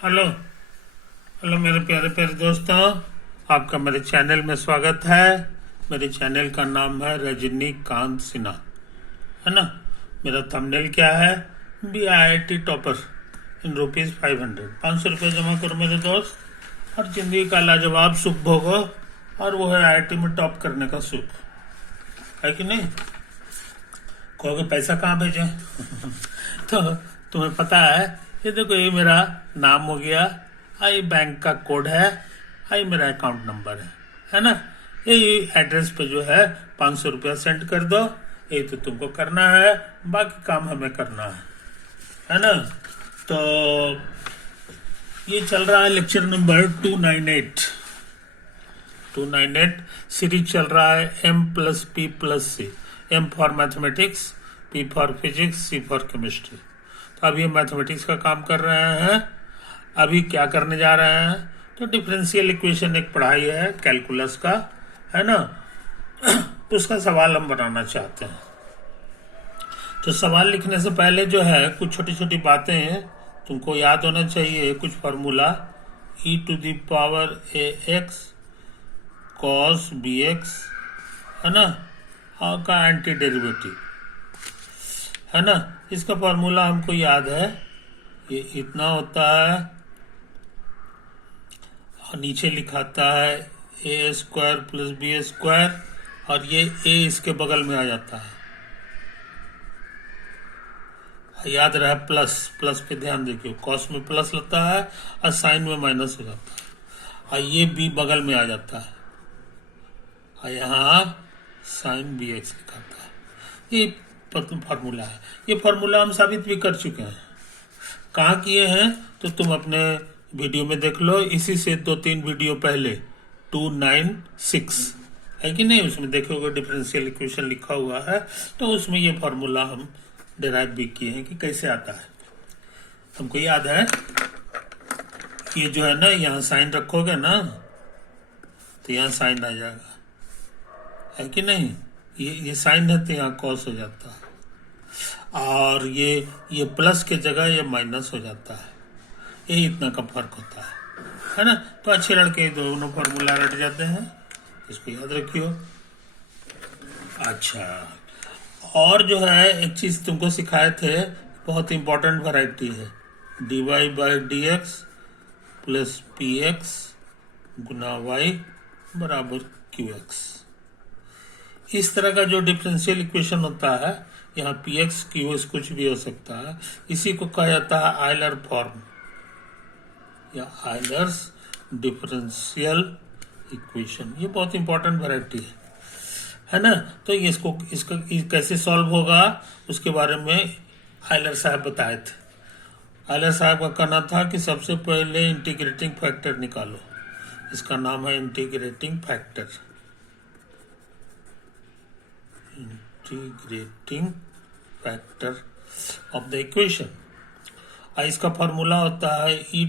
Hello. Hello मेरे प्यारे प्यारे दोस्तों, आपका मेरे चैनल में स्वागत है। मेरे चैनल का नाम है रजनीकांत सिन्हा, है ना। मेरा थंबनेल क्या है? BIIT topper in ₹500। 500 जमा करो मेरे दोस्त और जिंदगी का लाजवाब सुख भोगो। और वो है IIT में टॉप करने का सुख, है कि नहीं? कहोगे पैसा कहाँ भेजें? तो तुम्हें पता है, ये देखो, ये मेरा नाम हो गया, आई बैंक का कोड है, आई मेरा अकाउंट नंबर है ना। यही एड्रेस पे जो है ₹500 सेंड कर दो। यही तो तुमको करना है, बाकी काम हमें करना है ना। तो ये चल रहा है लेक्चर नंबर 298। 298 सीरीज चल रहा है M+P+C। M for mathematics, P for physics, C for chemistry. तो अभी हम मैथमेटिक्स का काम कर रहे हैं। अभी क्या करने जा रहे हैं? तो डिफरेंशियल इक्वेशन एक पढ़ाई है कैलकुलस का, है ना। उसका सवाल हम बनाना चाहते हैं। तो सवाल लिखने से पहले जो है कुछ छोटी छोटी बातें तुमको याद होना चाहिए। कुछ फार्मूला e⁴ cos bx, है ना, और का एंटी डेरिवेटिव, है ना। इसका फार्मूला हमको याद है, ये इतना होता है और नीचे लिखाता है a² + b², और ये a इसके बगल में आ जाता है। याद रहा प्लस, प्लस पे ध्यान देखिए, कॉस में प्लस लगता है और साइन में माइनस हो जाता है, और ये b बगल में आ जाता है और यहाँ साइन bx लिखाता है। ये फार्मूला है। ये फार्मूला हम साबित भी कर चुके हैं। कहाँ किए हैं तो तुम अपने वीडियो में देख लो, इसी से 2-3 वीडियो पहले 296 है कि नहीं, उसमें देखोगे डिफरेंशियल इक्वेशन लिखा हुआ है। तो उसमें ये फार्मूला हम डिराइव भी किए हैं कि कैसे आता है। हमको याद है, ये जो है ना, यहाँ साइन रखोगे ना तो यहाँ साइन आ जाएगा, है कि नहीं। ये साइन है तो यहाँ कॉस हो जाता है, और ये प्लस के जगह ये माइनस हो जाता है। ये इतना का फर्क होता है ना। तो अच्छे लड़के दोनों फार्मूला रट जाते हैं, इसको याद रखियो। अच्छा, और जो है एक चीज तुमको सिखाए थे, बहुत इंपॉर्टेंट वैरायटी है, dy/dx + px गुना y बराबर qx। इस तरह का जो डिफरेंशियल इक्वेशन होता है, यहाँ px qx कुछ भी हो सकता है, इसी को कहा जाता है आयलर फॉर्म या आयलर्स डिफरेंशियल इक्वेशन। ये बहुत इंपॉर्टेंट वैरायटी है ना। तो इसका कैसे सॉल्व होगा उसके बारे में आयलर साहब बताए थे। आयलर साहब का कहना था कि सबसे पहले इंटीग्रेटिंग फैक्टर निकालो। इसका नाम है integrating factor. Integrating factor of the equation. इसका फॉर्मूला होता है e⁴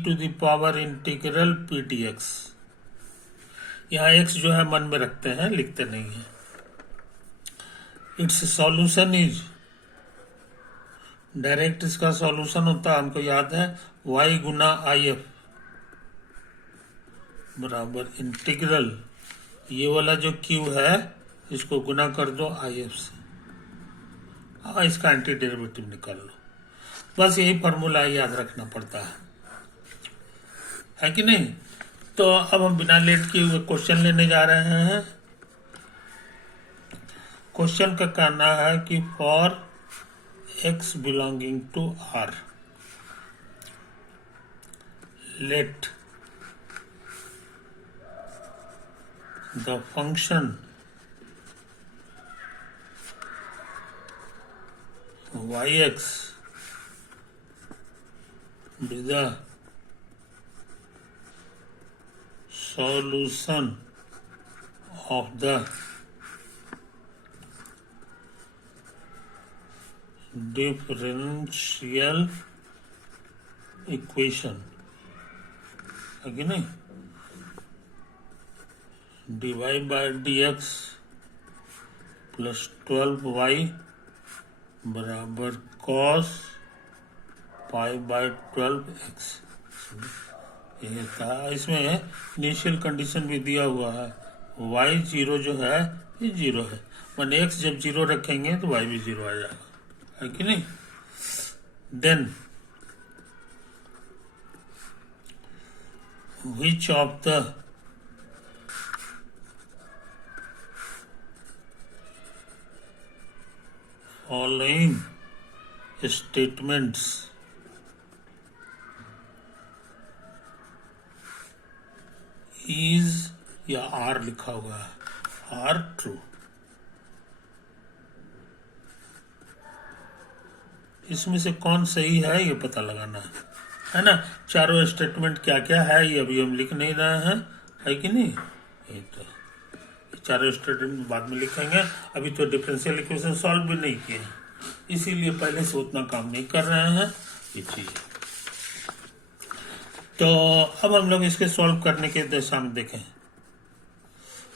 यहाँ x जो है मन में रखते हैं, लिखते नहीं है। इट्स सॉल्यूशन इज, डायरेक्ट इसका सॉल्यूशन होता है, हमको याद है, y गुना IF बराबर इंटीग्रल, ये वाला जो q है इसको गुना कर दो IF से, और इसका एंटी डेरिवेटिव निकाल लो। बस यही फार्मूला याद रखना पड़ता है कि नहीं। तो अब हम बिना लेट किए हुए क्वेश्चन लेने जा रहे हैं। क्वेश्चन का कहना है कि for x belonging to R, let the function yx be the solution of the differential equation, है कि नहीं। dy/dx + 12y बराबर cos π/12x। ये था। इसमें इनिशियल कंडीशन भी दिया हुआ है, y जीरो जो है ये जीरो है, वन x जब जीरो रखेंगे तो y भी जीरो आ जाएगा, है कि नहीं। Then which of the following statements is, या आर लिखा हुआ है, आर ट्रू। इसमें से कौन सही है ये पता लगाना है ना। चारों स्टेटमेंट क्या क्या है ये अभी हम लिख नहीं रहे हैं, है कि नहीं। ये तो चारों स्टेटमेंट बाद में लिखेंगे, अभी तो डिफरेंशियल इक्वेशन सॉल्व भी नहीं किए हैं, इसीलिए पहले से उतना काम नहीं कर रहे हैं ये चीज। तो अब हम लोग इसके सॉल्व करने के दिशा में देखें।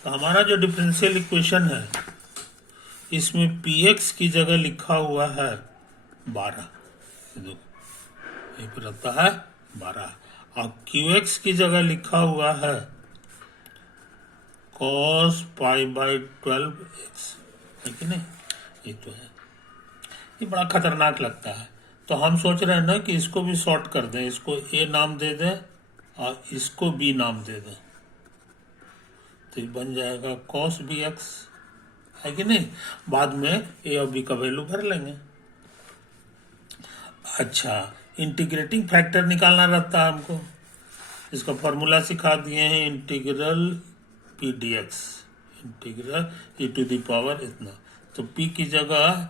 तो हमारा जो डिफरेंशियल इक्वेशन है इसमें px की जगह लिखा हुआ है 12, देखो ये पे रहता है 12, और qx की जगह लिखा हुआ है cos पाई बाई 12x, है कि नहीं। ये तो है, ये बड़ा खतरनाक लगता है। तो हम सोच रहे हैं ना कि इसको भी शॉर्ट कर दें, इसको a नाम दे दें और इसको b नाम दे दें, तो ये बन जाएगा cos bx, है कि नहीं। बाद में a और b का वैल्यू भर लेंगे। अच्छा, इंटीग्रेटिंग फैक्टर निकालना रहता है हमको, इसका फॉर्मूला सिखा दिए हैं, integral P D X, integral e to the power इतना। तो p की जगह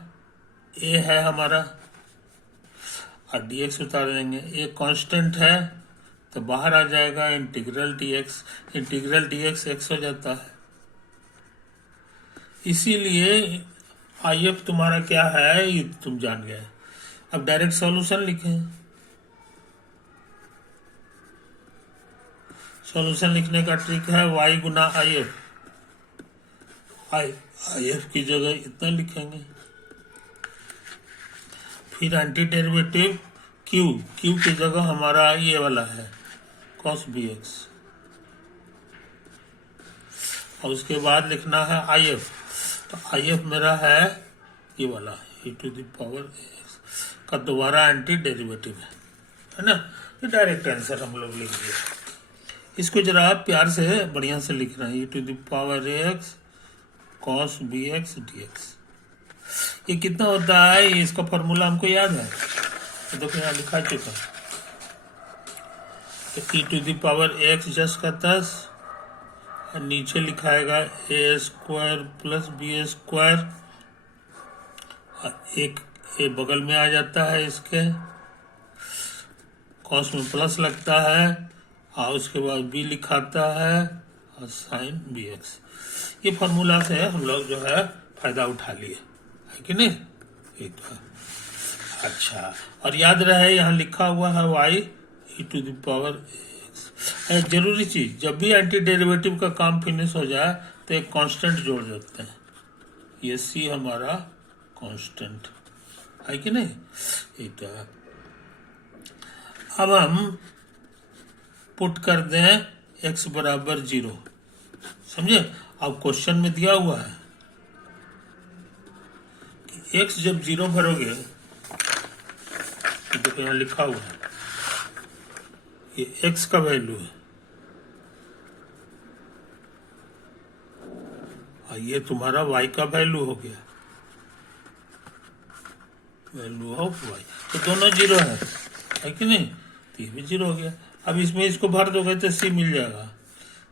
a है हमारा और dx उतार देंगे, a कांस्टेंट है तो बाहर आ जाएगा integral dx, integral dx x हो जाता है। इसीलिए if तुम्हारा क्या है ये तुम जान गए। अब डायरेक्ट सॉल्यूशन लिखें। सॉल्यूशन लिखने का ट्रिक है y गुना if, if की जगह इतना लिखेंगे, फिर एंटी डेरिवेटिव q की जगह हमारा ये वाला है cos bx, और उसके बाद लिखना है if, तो if मेरा है ये वाला e to the power x का दोबारा एंटी डेरिवेटिव है ना। ये डायरेक्ट आंसर हम लोग लिख दिए। इसको जरा आप प्यार से बढ़िया से लिख रहे हैं, e to the power x cos bx dx। ये कितना होता है, ये इसका फॉर्मूला हमको याद है, तो देखो यहाँ लिखा चुका है। तो e to the power x just का 10, और नीचे लिखाएगा a square plus B square, एक ए बगल में आ जाता है इसके, कॉस में प्लस लगता है और उसके बाद बी लिखाता है और साइन बी एक्स। ये फॉर्मूला से हम लोग जो है फायदा उठा लिए, है कि नहीं। ये तो है। अच्छा, और याद रहे यहाँ लिखा हुआ है y e to the power x। जरूरी चीज, जब भी एंटी डेरिवेटिव का काम फिनिश हो जाए तो एक कांस्टेंट जोड़ देते हैं, ये c हमारा कांस्टेंट, है कि नहीं। ये तो है। अब हम पुट कर दें x बराबर 0, समझे। अब क्वेश्चन में दिया हुआ है कि x जब 0 भरोगे, तो देखो यहाँ लिखा हुआ है ये x का वैल्यू है और ये तुम्हारा y का वैल्यू हो गया, वैल्यू ऑफ y। तो दोनों 0 है कि नहीं, तो ये भी 0 हो गया। अब इसमें इसको भर दोगे तो c मिल जाएगा,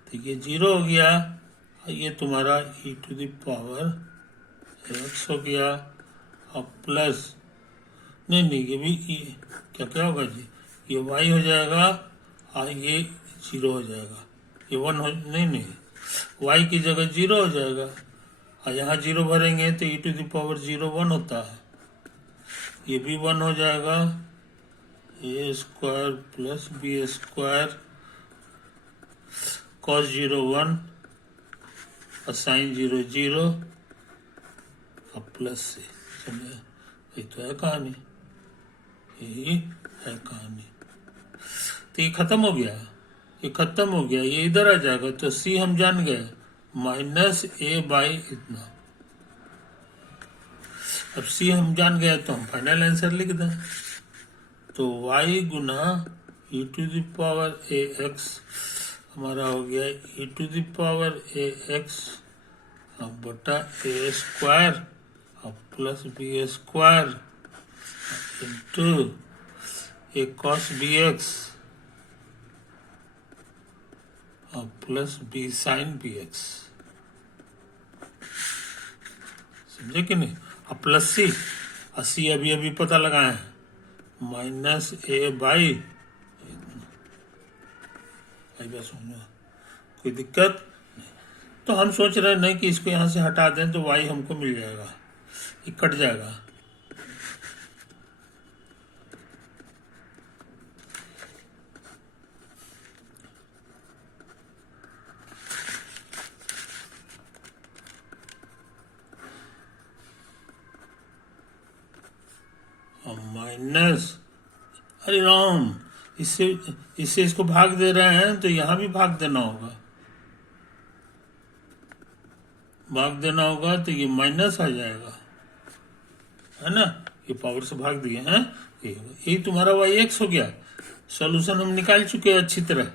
तो ये 0 हो गया और ये तुम्हारा e to the power x हो गया, और प्लस नहीं ये भी क्या होगा जी, ये y हो जाएगा और ये 0 हो जाएगा, ये 1 हो नहीं y की जगह 0 हो जाएगा, और यहाँ 0 भरेंगे तो e टू द पावर 0 1 होता है, ये भी 1 हो जाएगा, a square plus B square cos 0 1 और साइन 0 0 और प्लस से। चलिए, ये तो है कहानी, यही है कहानी। तो ये खत्म हो गया, ये खत्म हो गया, ये इधर आ जाएगा। तो सी हम जान गए, माइनस ए बाई इतना। अब सी हम जान गए तो हम फाइनल आंसर लिख दें। तो y गुना e to the power A X हमारा हो गया e to the power A X बटा A square plus B square into A cos B X plus B sine B X. समझे कि नहीं? अब प्लस सी, सी अभी अभी पता लगाए, माइनस ए बाई, बस कोई दिक्कत नहीं। तो हम सोच रहे नहीं कि इसको यहां से हटा दें तो y हमको मिल जाएगा, ये कट जाएगा। माइनस, अरे राम, इससे इसको भाग दे रहे हैं तो यहां भी भाग देना होगा, भाग देना होगा तो ये माइनस आ जाएगा, है ना? ये पावर से भाग दिए हैं, ये तुम्हारा वाई एक्स हो गया। सॉल्यूशन हम निकाल चुके हैं अच्छी तरह,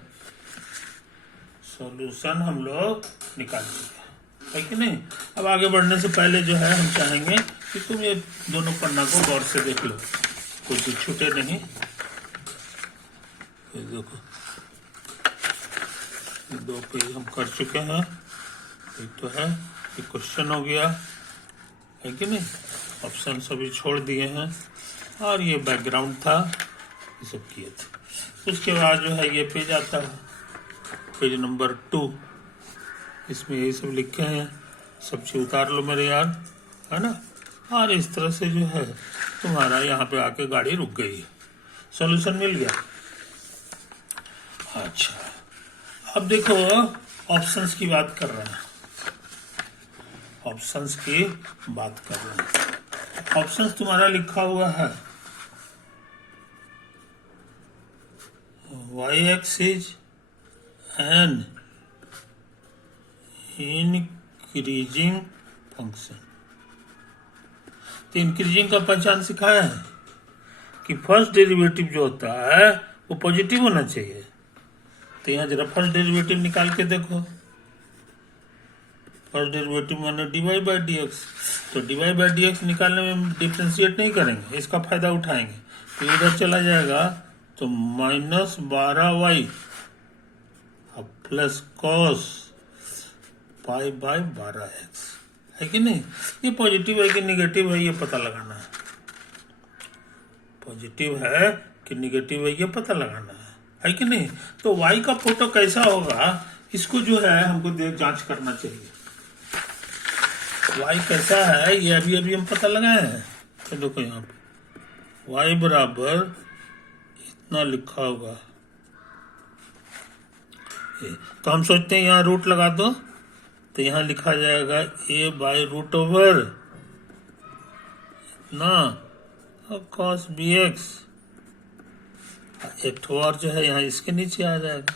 सॉल्यूशन हम लोग निकाल चुके हैं, है कि नहीं? अब आगे बढ़ने से पहले जो है हम चाहेंगे कि तुम ये दोनों पन्ना को गौर से देख लो, कुछ छूटे नहीं। ये देखो, ये दो पेज हम कर चुके हैं, एक तो है ये क्वेश्चन हो गया, है कि नहीं? ऑप्शन सभी छोड़ दिए हैं और ये बैकग्राउंड था, ये सब किए थे। उसके बाद जो है ये पेज आता है, पेज नंबर 2, इसमें यही सब लिखे हैं, सब चीज उतार लो मेरे यार, है ना? और इस तरह से जो है तुम्हारा यहाँ पे आके गाड़ी रुक गई, सॉल्यूशन मिल गया। अच्छा, अब देखो ऑप्शंस की बात कर रहे हैं, ऑप्शंस की बात कर रहे हैं। ऑप्शंस तुम्हारा लिखा हुआ है y axis an increasing function. तो इंक्रीजिंग का पहचान सिखाया है कि फर्स्ट डेरिवेटिव जो होता है वो पॉजिटिव होना चाहिए। तो यहाँ जरा फर्स्ट डेरिवेटिव निकाल के देखो, फर्स्ट डेरिवेटिव माने dy बाई डी एक्स। तो dy बाई डी एक्स निकालने में डिफ्रेंशिएट नहीं करेंगे, इसका फायदा उठाएंगे, तो इधर चला जाएगा तो minus 12y plus cos pi by 12x, है कि नहीं? ये पॉजिटिव है कि निगेटिव है ये पता लगाना है, पॉजिटिव है कि निगेटिव है ये पता लगाना है कि नहीं? तो y का फोटो कैसा होगा इसको जो है हमको जांच करना चाहिए, y कैसा है ये अभी अभी हम पता लगाए हैं। तो देखो यहाँ पे y बराबर इतना लिखा होगा, तो हम सोचते हैं यहाँ रूट लगा दो, तो यहाँ लिखा जाएगा a बाई रूट ओवर ना कॉस बी एक्स, एक और जो है यहाँ इसके नीचे आ जाएगा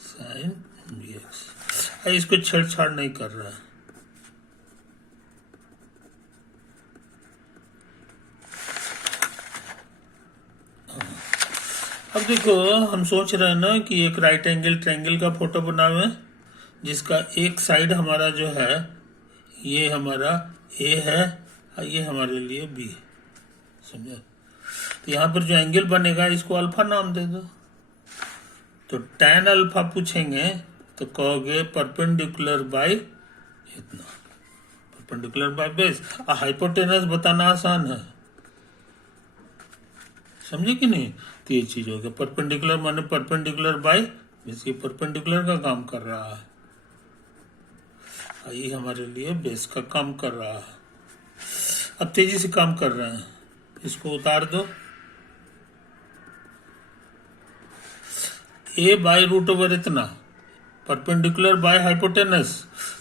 साइन बी एक्स। इसको छेड़छाड़ नहीं कर रहा है, अब देखो हम सोच रहे हैं ना कि एक राइट एंगल ट्रायंगल का फोटो बनावे, जिसका एक साइड हमारा जो है ये हमारा A है और ये हमारे लिए B है, समझे? तो यहाँ पर जो एंगल बनेगा इसको अल्फा नाम दे दो। तो tan अल्फा पूछेंगे तो कहोगे परपेंडिकुलर बाय इतना, परपेंडिकुलर बाय बेस। हाइपोटेनस बताना आसान है, समझे कि नहीं? तो ये चीज हो गया, परपेंडिकुलर माने परपेंडिकुलर बाय बेस, ये परपेंडिकुलर का काम कर रहा है, ये हमारे लिए बेस का काम कर रहा है। अब तेजी से काम कर रहे हैं, इसको उतार दो, a बाय रूट ओवर इतना, perpendicular by hypotenuse,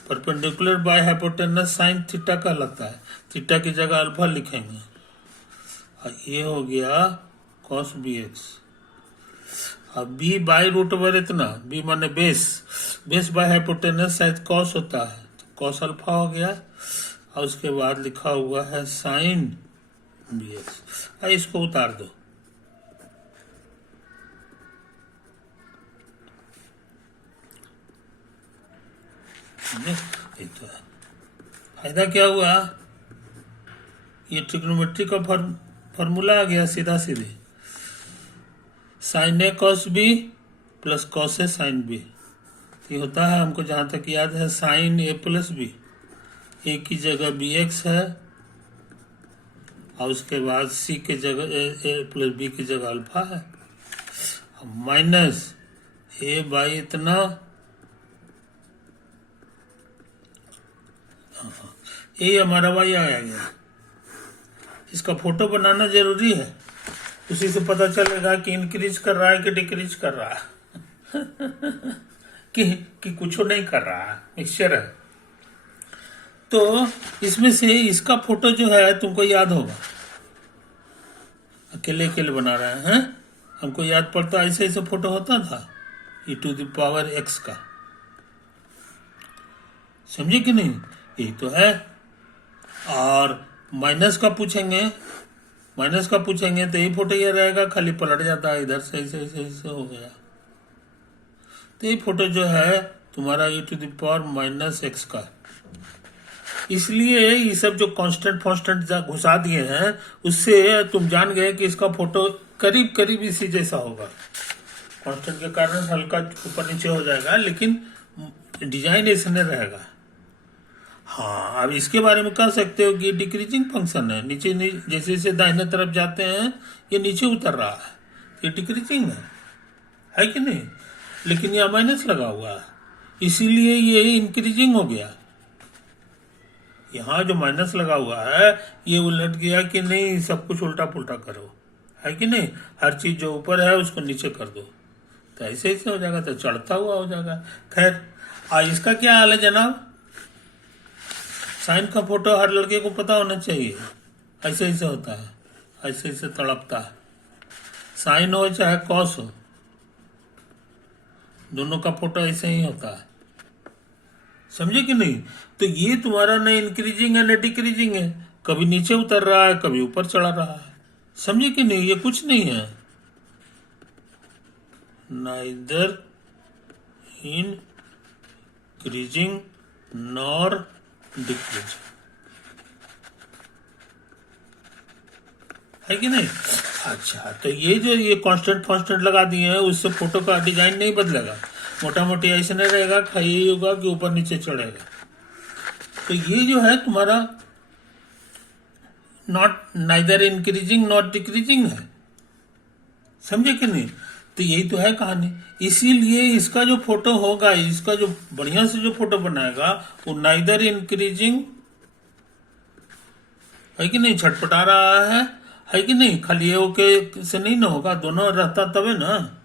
perpendicular by hypotenuse sine theta कहलाता है, थीटा की जगह अल्फा लिखेंगे, और ये हो गया कॉस बी एक्स। अब बी बाई रूट ओवर इतना, बी माने बेस, बेस बाय हाइपोटेनस शायद कॉस होता है, तो कॉस अल्फा हो गया। और उसके बाद लिखा हुआ है साइन बी एक्स। इसको उतार दो, ये तो है। फायदा क्या हुआ, ये ट्रिग्नोमेट्री का फॉर्मूला आ गया सीधा सीधे, sign A cos B plus cos A sine B. ये होता है, हमको जहां तक याद है, साइन ए प्लस बी, ए की जगह बी एक्स है और उसके बाद सी के जगह ए प्लस बी की जगह अल्फा है, माइनस ए बाई इतना, ये हमारा वाई आ गया। इसका फोटो बनाना जरूरी है, उसी से पता चलेगा कि इंक्रीज कर रहा है कि डिक्रीज कर रहा है कि कुछ नहीं कर रहा है, मिक्सचर है। तो इसमें से इसका फोटो जो है तुमको याद होगा, अकेले अकेले बना रहे हैं, हमको याद पड़ता ऐसे ऐसे फोटो होता था e to the power x का, समझे कि नहीं, यही तो है। और माइनस का पूछेंगे, माइनस का पूछेंगे तो यही फोटो ये रहेगा, खाली पलट जाता है इधर से, ऐसे ऐसे ऐसे हो गया। तो ये फोटो जो है तुम्हारा e to the power minus x का, इसलिए ये सब जो कांस्टेंट फांस्टेंट घुसा दिए हैं उससे तुम जान गए कि इसका फोटो करीब करीब इसी जैसा होगा। कांस्टेंट के कारण हल्का ऊपर नीचे हो जाएगा, लेकिन डिजाइन ऐसे नहीं रहेगा। हाँ, अब इसके बारे में कह सकते हो कि डिक्रीजिंग फंक्शन है, नीचे जैसे जैसे दाहिने तरफ जाते हैं ये नीचे उतर रहा है, ये डिक्रीजिंग है कि नहीं, लेकिन यह माइनस लगा हुआ है इसीलिए ये इंक्रीजिंग हो गया। यहाँ जो माइनस लगा हुआ है ये उलट गया कि नहीं, सब कुछ उल्टा पुल्टा करो, है कि नहीं, हर चीज जो ऊपर है उसको नीचे कर दो, तो ऐसे ऐसे हो जाएगा, तो चढ़ता हुआ हो जाएगा। खैर, इसका क्या हाल है जनाब, साइन का फोटो हर लड़के को पता होना चाहिए, ऐसे ऐसे होता है, ऐसे ऐसे तड़पता है, साइन हो चाहे कॉस हो, दोनों का फोटो ऐसे ही होता है, समझे कि नहीं। तो ये तुम्हारा न इंक्रीजिंग है न डिक्रीजिंग है, कभी नीचे उतर रहा है कभी ऊपर चढ़ा रहा है, समझे कि नहीं, ये कुछ नहीं है, नाइदर इंक्रीजिंग नॉर डिक्रीजिंग, है कि नहीं। अच्छा, तो ये जो ये कांस्टेंट फांस्टेंट लगा दिए हैं उससे फोटो का डिजाइन नहीं बदलेगा, मोटा मोटी ऐसे नहीं रहेगा, खाई होगा कि ऊपर नीचे चढ़ेगा। तो ये जो है तुम्हारा not neither increasing not decreasing है, समझे कि नहीं। तो यही तो है कहानी, इसीलिए इसका जो फोटो होगा, इसका जो बढ़िया से जो फोटो बनाएगा वो नाइदर इंक्रीजिंग, है कि नहीं, छटपटा रहा है कि नहीं, खाली ये ओके से नहीं ना होगा, दोनों रहता तबे ना,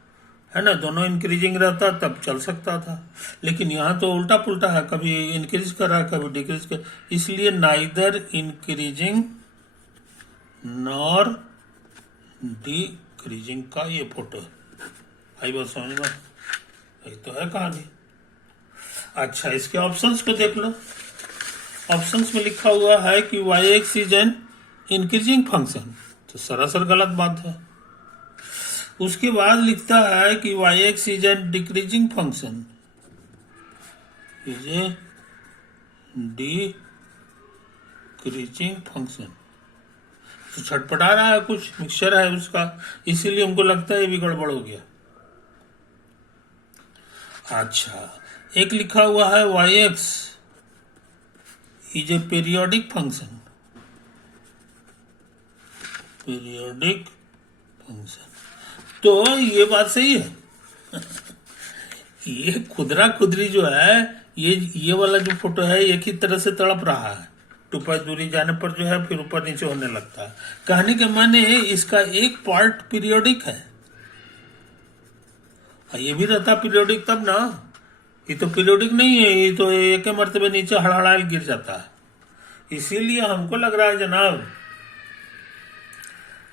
है ना, दोनों इंक्रीजिंग रहता तब चल सकता था, लेकिन यहाँ तो उल्टा पुल्टा है, कभी इंक्रीज कर रहा है कभी डिक्रीज कर, इसलिए नाइदर इंक्रीजिंग नॉर डिक्रीजिंग का ये फोटो है। आई बात समझ में, यही तो है कहानी। अच्छा, इसके ऑप्शंस को देख लो, ऑप्शंस में लिखा हुआ है कि Y X is an increasing function, तो सरासर गलत बात है। उसके बाद लिखता है कि Y X is an decreasing function, is a decreasing function, तो छटपटा रहा है, कुछ मिक्सचर है उसका, इसीलिए हमको लगता है ये भी गड़बड़ हो गया। अच्छा, एक लिखा हुआ है Y X is a periodic function, periodic function, तो ये बात सही है ये खुदरा खुदरी जो है, ये वाला जो फोटो है एक ही तरह से तड़प रहा है, 2 पाई दूरी जाने पर जो है फिर ऊपर नीचे होने लगता है। कहने के माने इसका एक पार्ट पीरियोडिक है, ये भी रहता पीरियोडिक तब ना, ये तो पीरियोडिक नहीं है, ये तो एक मर्तबे नीचे हड़हड़ाल गिर जाता है। इसीलिए हमको लग रहा है जनाब,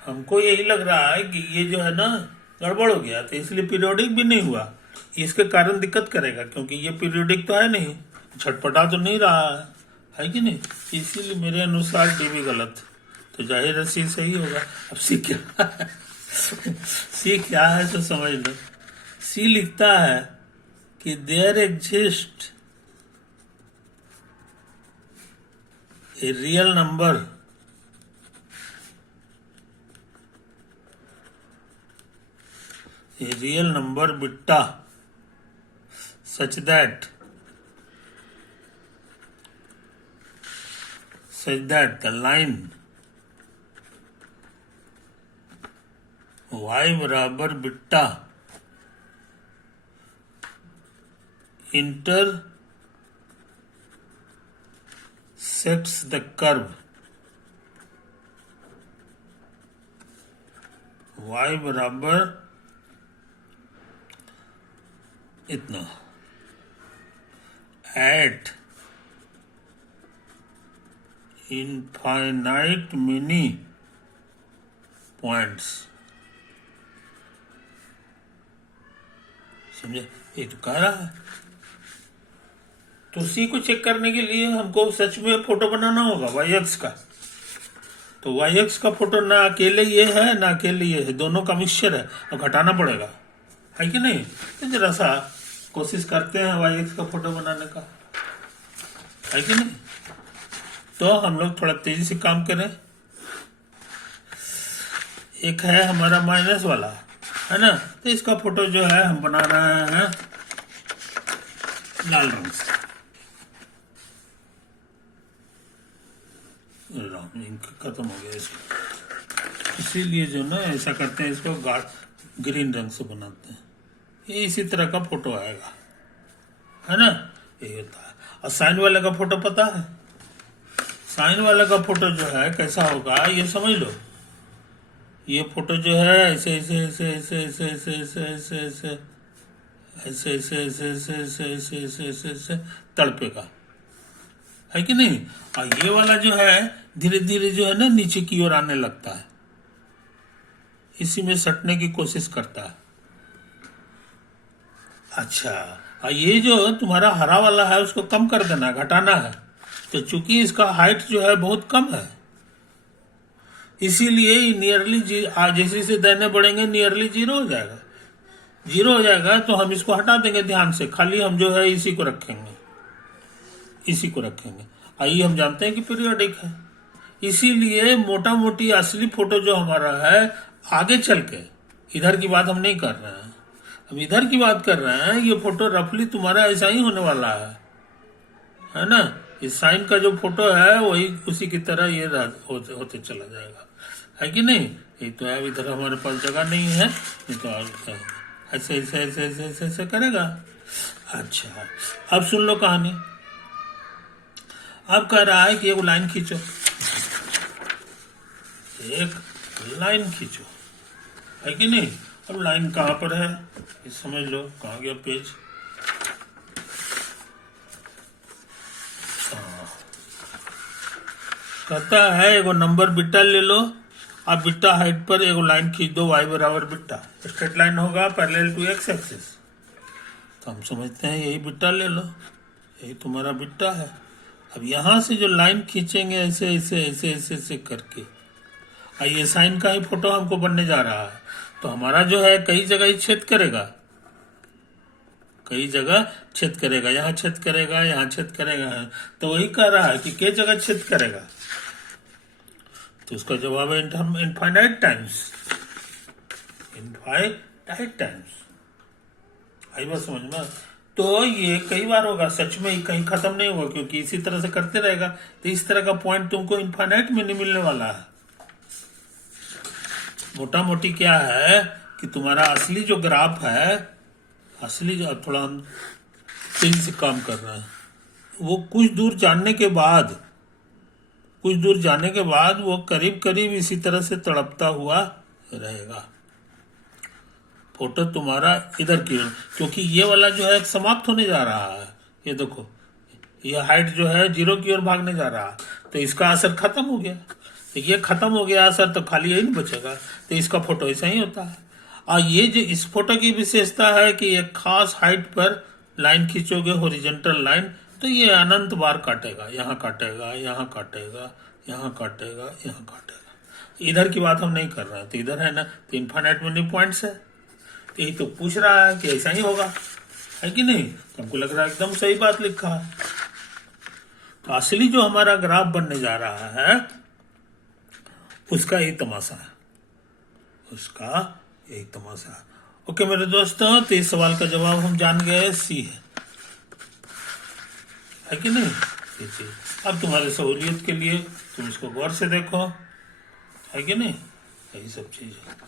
हमको यही लग रहा है कि ये जो है ना गड़बड़ हो गया, तो इसलिए पीरियोडिक भी नहीं हुआ। इसके कारण दिक्कत करेगा, क्योंकि ये पीरियोडिक तो है नहीं, छटपटा तो नहीं रहा है कि नहीं। इसीलिए मेरे अनुसार डी भी गलत, तो जाहिर है सी सही होगा। अब सी क्या है? सी क्या है तो समझ लो। सी लिखता है कि there exist a real number beta such that the line y बराबर beta intersects the curve y बराबर इतना at infinite many points। समझे? ये तो कह रहा है। तो सी को चेक करने के लिए हमको सच में फोटो बनाना होगा वाई एक्स का। तो वाई एक्स का फोटो ना अकेले ये है ना अकेले ये है, दोनों का मिक्सचर है, और घटाना पड़ेगा, है कि नहीं। तो जरा सा कोशिश करते हैं वाई एक्स का फोटो बनाने का, है कि नहीं। तो हम लोग थोड़ा तेजी से काम करें। एक है हमारा माइनस वाला, है ना, तो इसका फोटो जो है हम बना रहे हैं लाल रंग से। इंक खत्म हो गया इसको, इसीलिए जो ना ऐसा करते हैं, इसको ग्रीन रंग से बनाते हैं। ये इसी तरह का फोटो आएगा, है ना, ये होता है। और साइन वाले का फोटो पता है? साइन वाले का फोटो जो है कैसा होगा ये समझ लो। ये फोटो जो है ऐसे ऐसे ऐसे ऐसे ऐसे ऐसे ऐसे ऐसे ऐसे ऐसे ऐसे ऐसे ऐसे ऐसे ऐसे ऐसे ऐसे ऐसे तड़पेगा, है कि नहीं। और ये वाला जो है धीरे धीरे जो है ना नीचे की ओर आने लगता है, इसी में सटने की कोशिश करता है। अच्छा, और ये जो तुम्हारा हरा वाला है उसको कम कर देना, घटाना है। तो चूंकि इसका हाइट जो है बहुत कम है, इसीलिए नियरली जैसे जैसे दाहिने बढ़ेंगे नियरली जीरो हो जाएगा। जीरो हो जाएगा तो हम इसको हटा देंगे ध्यान से, खाली हम जो है इसी को रखेंगे, इसी को रखेंगे। आइए हम जानते हैं कि पीरियोडिक है, इसीलिए मोटा मोटी असली फोटो जो हमारा है आगे चल के, इधर की बात हम नहीं कर रहे हैं, हम इधर की बात कर रहे हैं। ये फोटो रफली तुम्हारा ऐसा ही होने वाला है ना। इस साइन का जो फोटो है वही उसी की तरह ये होते चला जाएगा, है कि नहीं। ये तो है, इधर हमारे पास जगह नहीं है, ये तो ऐसे ऐसे ऐसे ऐसे ऐसे ऐसे करेगा। अच्छा, अब सुन लो कहानी। अब कह रहा है कि एक लाइन खींचो, एक लाइन खींचो, है कि नहीं। अब लाइन कहाँ पर है ये समझ लो, कहाँ गया पेज। कहता है एगो नंबर बीटा ले लो, आप बीटा हाइट पर एगो लाइन खींच दो, y बराबर बीटा, स्ट्रेट लाइन होगा पैरेलल टू एक्स एक्सिस। तो हम समझते हैं यही बीटा ले लो, यही तुम्हारा बीटा है। अब यहां से जो लाइन खींचेंगे ऐसे ऐसे ऐसे ऐसे ऐसे करके, ये साइन का ही फोटो हमको बनने जा रहा है। तो हमारा जो है कई जगह ही छेद करेगा, कई जगह छेद करेगा, यहाँ छेद करेगा, यहाँ छेद करेगा। तो वही कह रहा है कि कई जगह छेद करेगा। तो उसका जवाब है इनफाइनाइट टाइम्स, इनफाइनाइट टाइम्स। आई बात समझ में। तो ये कई बार होगा, सच में कहीं खत्म नहीं होगा, क्योंकि इसी तरह से करते रहेगा। तो इस तरह का पॉइंट तुमको इनफाइनाइट में नहीं मिलने वाला है। मोटा मोटी क्या है कि तुम्हारा असली जो ग्राफ है, असली जो, थोड़ा हम तेजी से काम कर रहे हैं, वो कुछ दूर जाने के बाद, कुछ दूर जाने के बाद वो करीब करीब इसी तरह से तड़पता हुआ रहेगा। फोटो तुम्हारा इधर की, क्योंकि ये वाला जो है समाप्त होने जा रहा है। ये देखो, ये हाइट जो है जीरो की ओर भागने जा रहा है, तो इसका असर खत्म हो गया। तो ये खत्म हो गया सर, तो खाली यही नहीं बचेगा। तो इसका फोटो ऐसा ही होता है। और ये जो इस फोटो की विशेषता है कि एक खास हाइट पर लाइन खींचोगे, हॉरिजॉन्टल लाइन, तो ये अनंत बार काटेगा, यहाँ काटेगा, यहाँ काटेगा, यहाँ काटेगा, यहाँ काटेगा। इधर की बात हम नहीं कर रहे हैं, तो इधर है ना, तो इन्फाइनाइट मेनी पॉइंट्स है। तो यही तो पूछ रहा है कि ऐसा ही होगा, है कि नहीं? तो हमको लग रहा है एकदम सही बात लिखा है। तो असली जो हमारा ग्राफ बनने जा रहा है उसका यही तमाशा है, उसका यही तमाशा है। ओके मेरे दोस्तों, तो इस सवाल का जवाब हम जान गए, सी है कि नहीं? ये चीज अब तुम्हारे सहूलियत के लिए तुम इसको गौर से देखो, है कि नहीं? यही सब चीज है।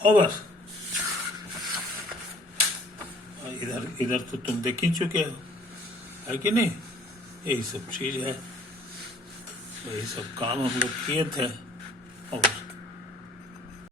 और बस इधर इधर तो तुम देख ही चुके हो, है कि नहीं? यही सब चीज है, यही सब काम हम लोग किए थे। और